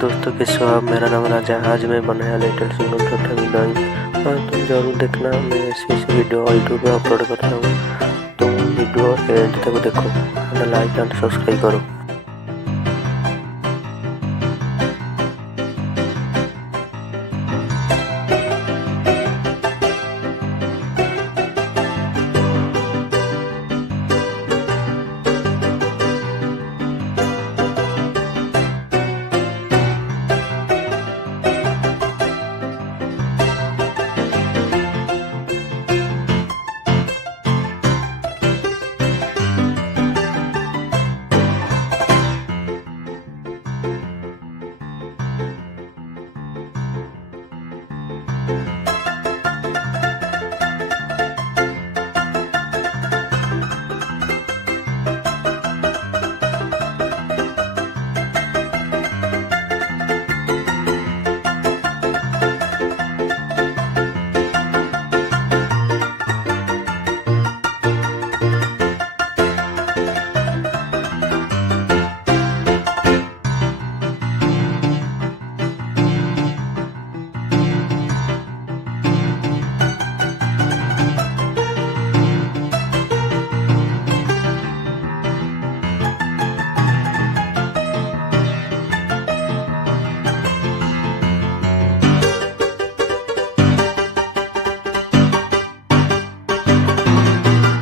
दोस्तों कैसे हो आप। मेरा नाम राजा। आज मैं बनाया लिटिल सिंगल छोटा वीडियो और तुम जरूर देखना। मैं ऐसी वीडियो यूट्यूब पे अपलोड करता हूँ। तुम वीडियो एंड तक देखो, लाइक एंड सब्सक्राइब करो।